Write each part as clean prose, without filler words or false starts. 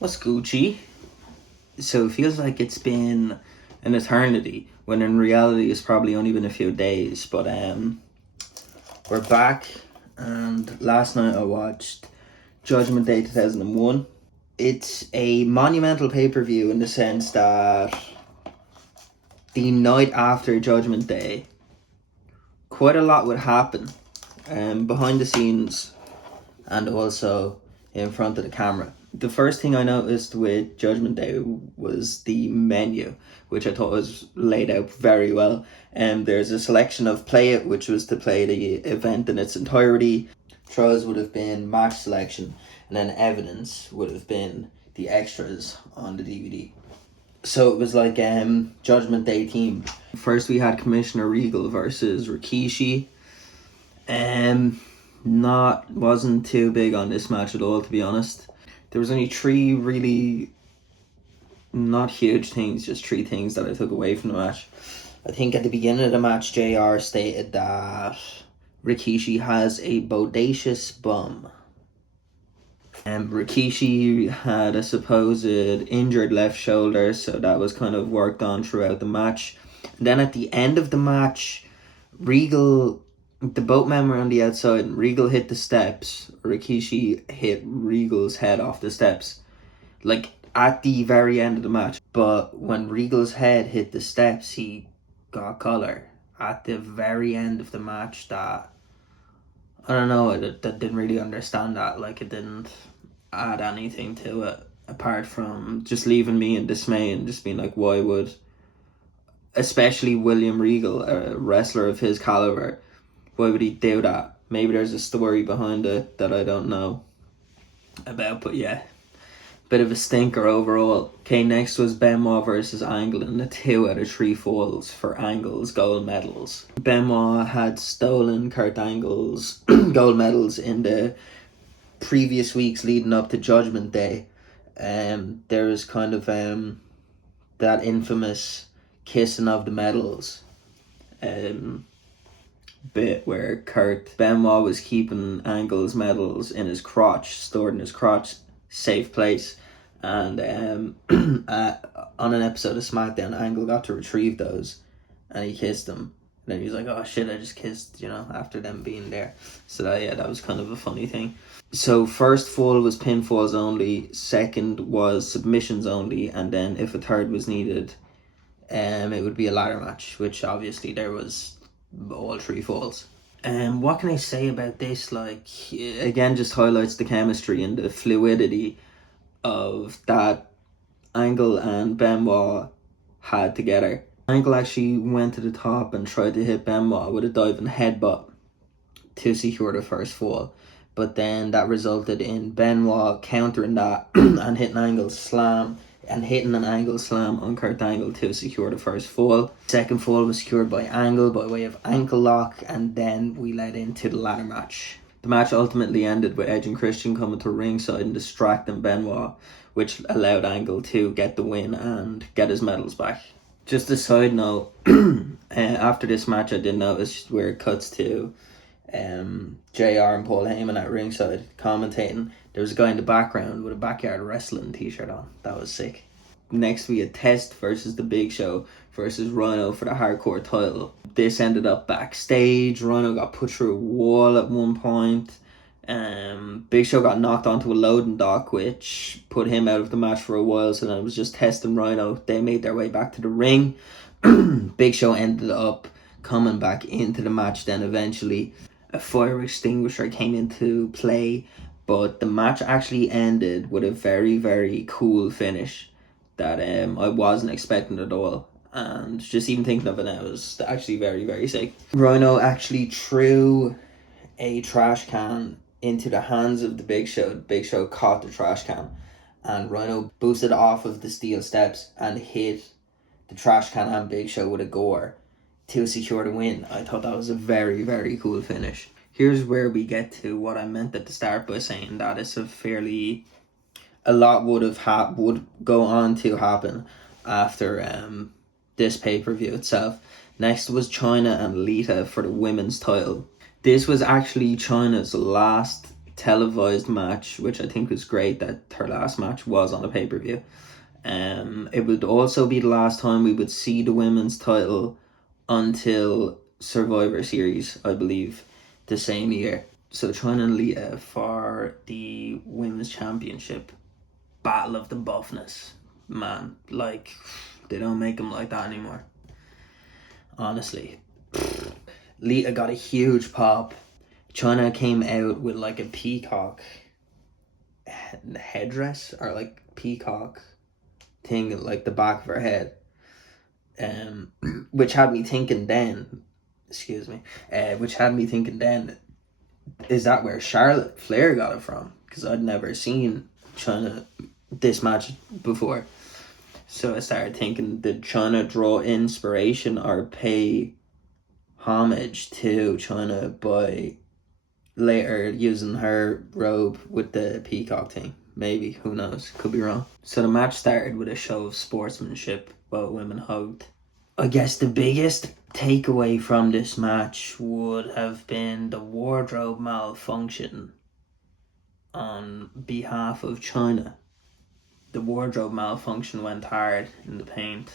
What's Gucci? So it feels like it's been an eternity, when in reality it's probably only been a few days. But we're back, and last night I watched Judgment Day 2001. It's a monumental pay-per-view in the sense that the night after Judgment Day, quite a lot would happen behind the scenes and also in front of the camera. The first thing I noticed with Judgment Day was the menu, which I thought was laid out very well. There's a selection of Play It, which was to play the event in its entirety. Trials would have been match selection, and then Evidence would have been the extras on the DVD. So it was like Judgment Day team. First we had Commissioner Regal versus Rikishi. Wasn't too big on this match at all, to be honest. There was only three really not huge things, just three things that I took away from the match. I think at the beginning of the match, JR stated that Rikishi has a bodacious bum. And Rikishi had a supposed injured left shoulder, so that was kind of worked on throughout the match. And then at the end of the match, the boat men were on the outside and Regal hit the steps. Rikishi hit Regal's head off the steps, like at the very end of the match. But when Regal's head hit the steps, he got collar at the very end of the match. That, I don't know, I didn't really understand that. Like, it didn't add anything to it apart from just leaving me in dismay and just being like, why would, especially William Regal, a wrestler of his caliber, why would he do that? Maybe there's a story behind it that I don't know about, but yeah, bit of a stinker overall. Okay, next was Benoit versus Angle in the 2 out of 3 falls for Angle's gold medals. Benoit had stolen Kurt Angle's gold medals in the previous weeks leading up to Judgment Day. There was kind of that infamous kissing of the medals bit where Benoit was keeping Angle's medals in his crotch, stored in his crotch, safe place. And on an episode of SmackDown, Angle got to retrieve those and he kissed them. And then he was like, oh shit, I just kissed, after them being there. So that was kind of a funny thing. So first fall was pinfalls only, second was submissions only, and then if a third was needed, it would be a ladder match, which obviously there was all 3 falls. What can I say about this? Like, again, just highlights the chemistry and the fluidity of that Angle and Benoit had together. Angle actually went to the top and tried to hit Benoit with a diving headbutt to secure the first fall, but then that resulted in Benoit countering that and hitting an angle slam on Kurt Angle to secure the first fall. Second fall was secured by Angle by way of ankle lock, and then we led into the ladder match. The match ultimately ended with Edge and Christian coming to ringside and distracting Benoit, which allowed Angle to get the win and get his medals back. Just a side note, after this match I did notice where it cuts to JR and Paul Heyman at ringside commentating. There was a guy in the background with a Backyard Wrestling t-shirt on. That was sick. Next we had Test versus The Big Show versus Rhino for the hardcore title. This ended up backstage. Rhino got put through a wall at one point. Big Show got knocked onto a loading dock, which put him out of the match for a while. So then it was just Test and Rhino. They made their way back to the ring. Big Show ended up coming back into the match then eventually. A fire extinguisher came into play, but the match actually ended with a very, very cool finish that I wasn't expecting at all. And just even thinking of it now is actually very, very sick. Rhino actually threw a trash can into the hands of the Big Show. The Big Show caught the trash can, and Rhino boosted off of the steel steps and hit the trash can and Big Show with a gore to secure the win. I thought that was a very, very cool finish. Here's where we get to what I meant at the start by saying that it's a lot would go on to happen after this pay-per-view itself. Next was China and Lita for the women's title. This was actually China's last televised match, which I think was great that her last match was on a pay-per-view. It would also be the last time we would see the women's title until Survivor Series, I believe, the same year. So China and Lita for the women's championship. Battle of the buffness. Man, like, they don't make them like that anymore. Honestly. Lita got a huge pop. China came out with like a peacock headdress, or like peacock thing at like the back of her head, which had me thinking then, which had me thinking then, is that where Charlotte Flair got it from? Because I'd never seen China this match before. So I started thinking, did China draw inspiration or pay homage to China by later using her robe with the peacock thing? Maybe, who knows, could be wrong. So the match started with a show of sportsmanship while women hugged. I guess the biggest takeaway from this match would have been the wardrobe malfunction on behalf of China. The wardrobe malfunction went hard in the paint.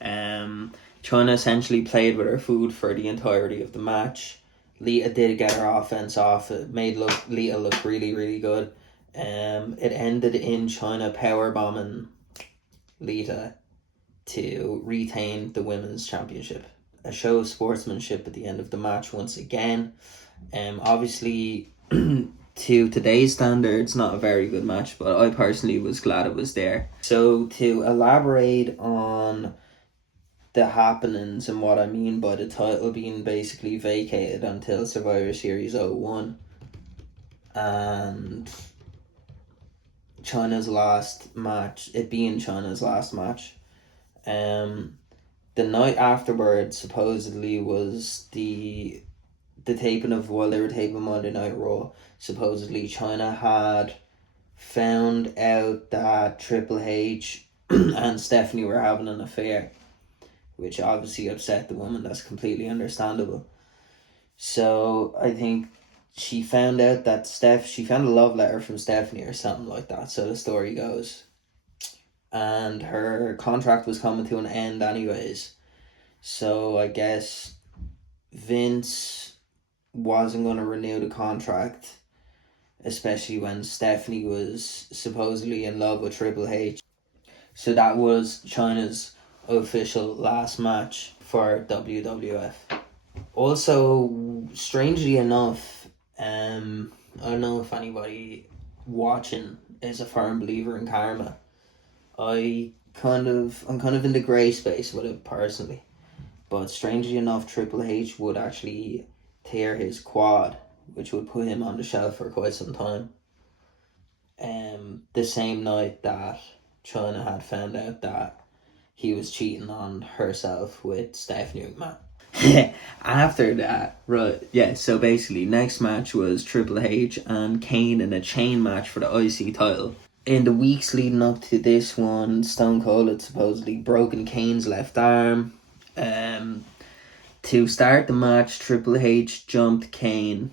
China essentially played with her food for the entirety of the match. Lita did get her offense off. It made Lita look really, really good. It ended in China powerbombing Lita to retain the women's championship. A show of sportsmanship at the end of the match once again. Obviously, to today's standards, not a very good match, but I personally was glad it was there. So to elaborate on the happenings and what I mean by the title being basically vacated until Survivor Series 01 and China's last match, it being China's last match, the night afterwards supposedly was the taping of, while they were taping Monday Night Raw, supposedly China had found out that Triple H and Stephanie were having an affair, which obviously upset the woman. That's completely understandable. So I think she found out that she found a love letter from Stephanie or something like that, so the story goes. And her contract was coming to an end anyways. So I guess Vince wasn't going to renew the contract, especially when Stephanie was supposedly in love with Triple H. So that was China's official last match for WWF. Also, strangely enough, I don't know if anybody watching is a firm believer in karma. I'm kind of in the grey space with it personally. But strangely enough, Triple H would actually tear his quad, which would put him on the shelf for quite some time. The same night that China had found out that he was cheating on herself with Stephanie McMahon. After that, right, yeah, so basically next match was Triple H and Kane in a chain match for the IC title. In the weeks leading up to this one, Stone Cold had supposedly broken Kane's left arm. To start the match, Triple H jumped Kane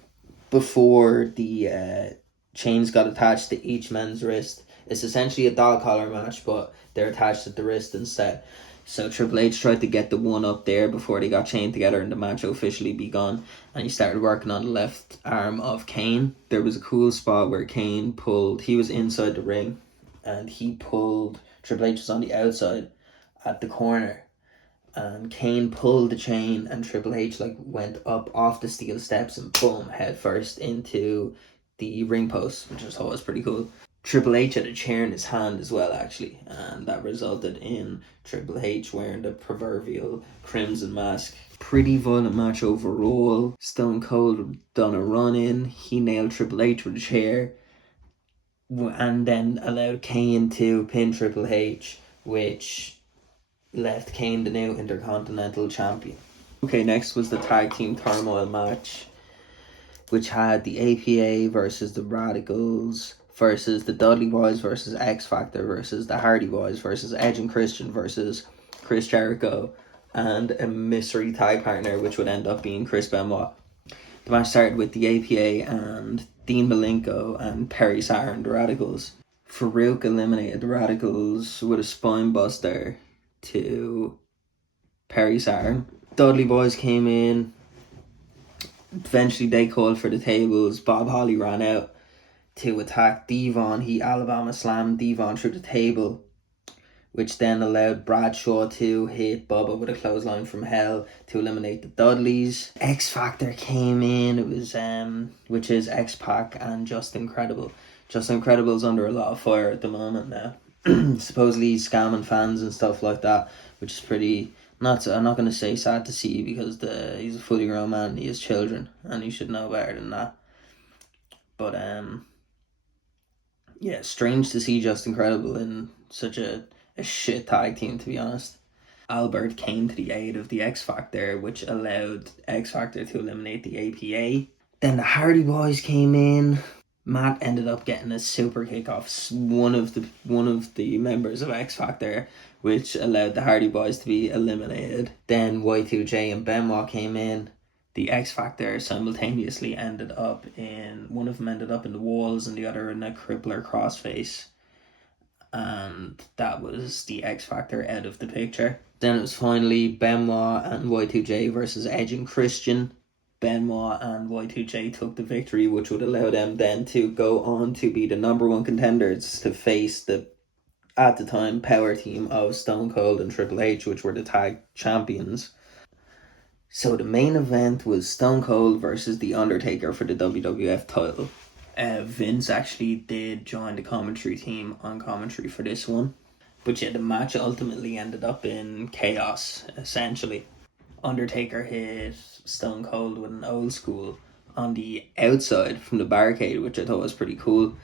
before the chains got attached to each man's wrist. It's essentially a dog collar match, but they're attached at the wrist instead. So Triple H tried to get the one up there before they got chained together and the match officially begun. And he started working on the left arm of Kane. There was a cool spot where Kane pulled, he was inside the ring, and he pulled, Triple H was on the outside at the corner. And Kane pulled the chain and Triple H went up off the steel steps and boom, head first into the ring post, which I thought was pretty cool. Triple H had a chair in his hand as well, actually, and that resulted in Triple H wearing the proverbial crimson mask. Pretty violent match overall. Stone Cold done a run in. He nailed Triple H with a chair and then allowed Kane to pin Triple H, which left Kane the new Intercontinental Champion. Okay, next was the Tag Team Turmoil match, which had the APA versus the Radicals versus the Dudley Boys versus X Factor versus the Hardy Boys versus Edge and Christian versus Chris Jericho and a mystery tag partner, which would end up being Chris Benoit. The match started with the APA and Dean Malenko and Perry Saturn, the Radicals. Farouk eliminated the Radicals with a spine buster to Perry Saturn. Dudley Boys came in. Eventually they called for the tables. Bob Holly ran out to attack Devon. He Alabama slammed Devon through the table, which then allowed Bradshaw to hit Bubba with a clothesline from hell to eliminate the Dudleys. X Factor came in. It was which is X-Pac and Just Incredible. Just Incredible's under a lot of fire at the moment now. Supposedly he's scamming fans and stuff like that, which is pretty. I'm not going to say sad to see, because he's a fully grown man and he has children and he should know better than that. But yeah, strange to see Just Incredible in such a shit tag team, to be honest. Albert came to the aid of the X Factor, which allowed X Factor to eliminate the APA. Then the Hardy Boys came in. Matt ended up getting a super kick off one of the members of X Factor, which allowed the Hardy Boys to be eliminated. Then Y2J and Benoit came in. The X Factor simultaneously ended up in, one of them ended up in the walls and the other in a crippler crossface. And that was the X Factor out of the picture. Then it was finally Benoit and Y2J versus Edge and Christian. Benoit and Y2J took the victory, which would allow them then to go on to be the number one contenders to face the, at the time, power team of Stone Cold and Triple H, which were the tag champions. So the main event was Stone Cold versus The Undertaker for the WWF title. Vince actually did join the commentary team on commentary for this one. But yeah, the match ultimately ended up in chaos, essentially. Undertaker hit Stone Cold with an old school on the outside from the barricade, which I thought was pretty cool.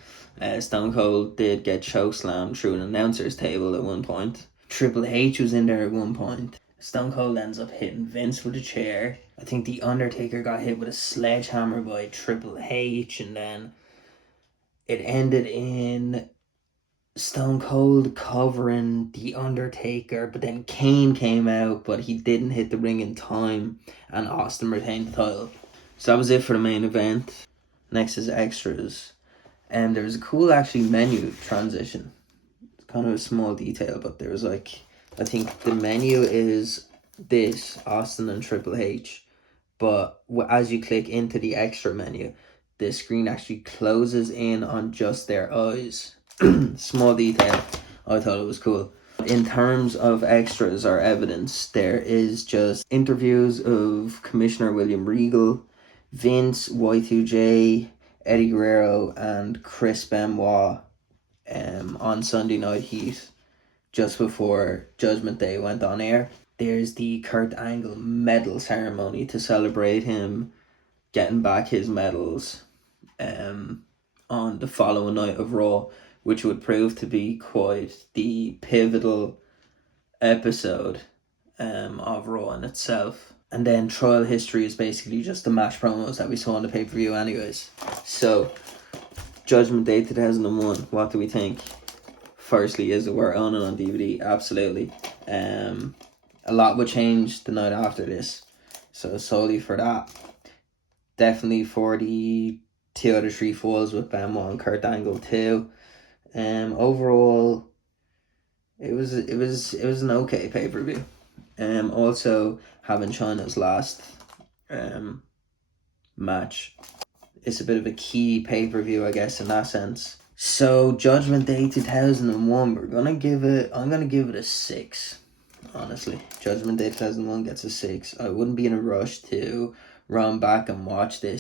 Stone Cold did get chokeslammed through an announcer's table at one point. Triple H was in there at one point. Stone Cold ends up hitting Vince with a chair. I think The Undertaker got hit with a sledgehammer by Triple H, and then it ended in Stone Cold covering The Undertaker, but then Kane came out, but he didn't hit the ring in time, and Austin retained the title. So that was it for the main event. Next is extras. And there was a cool actually menu transition. It's kind of a small detail, but there was like, I think the menu is this, Austin and Triple H, but as you click into the extra menu, the screen actually closes in on just their eyes. Small detail. I thought it was cool. In terms of extras or evidence, there is just interviews of Commissioner William Regal, Vince, Y2J, Eddie Guerrero, and Chris Benoit on Sunday Night Heat just before Judgment Day went on air. There's the Kurt Angle medal ceremony to celebrate him getting back his medals on the following night of Raw, which would prove to be quite the pivotal episode of Raw in itself. And then Trial History is basically just the match promos that we saw on the pay-per-view anyways. So, Judgment Day 2001, what do we think? Firstly, is it worth owning on DVD? Absolutely. A lot would change the night after this, so solely for that. Definitely for the 2 out of 3 falls with Benoit and Kurt Angle too. Overall, it was an okay pay-per-view. Also having China's last match, it's a bit of a key pay-per-view, I guess, in that sense. So Judgment Day 2001, I'm gonna give it a 6. Honestly, Judgment Day 2001 gets a 6. I wouldn't be in a rush to run back and watch this